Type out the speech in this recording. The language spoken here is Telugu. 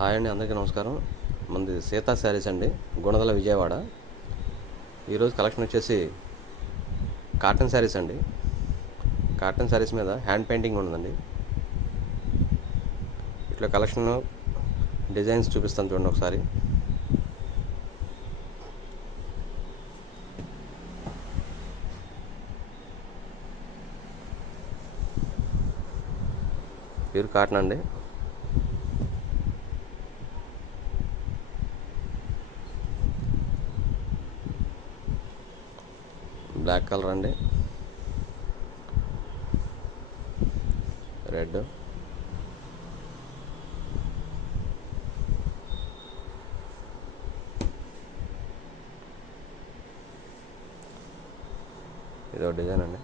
హాయ్ అండి, అందరికీ నమస్కారం. మనది సీతా శారీస్ అండి, గుణదల విజయవాడ. ఈరోజు కలెక్షన్ వచ్చేసి కాటన్ శారీస్ అండి. కాటన్ శారీస్ మీద హ్యాండ్ పెయింటింగ్ ఉందండి. ఇట్లా కలెక్షన్ డిజైన్స్ చూపిస్తాను చూడండి ఒకసారి. ప్యూర్ కాటన్ అండి. బ్లాక్ కలర్ అండి, రెడ్, ఇదో డిజైన్ అండి.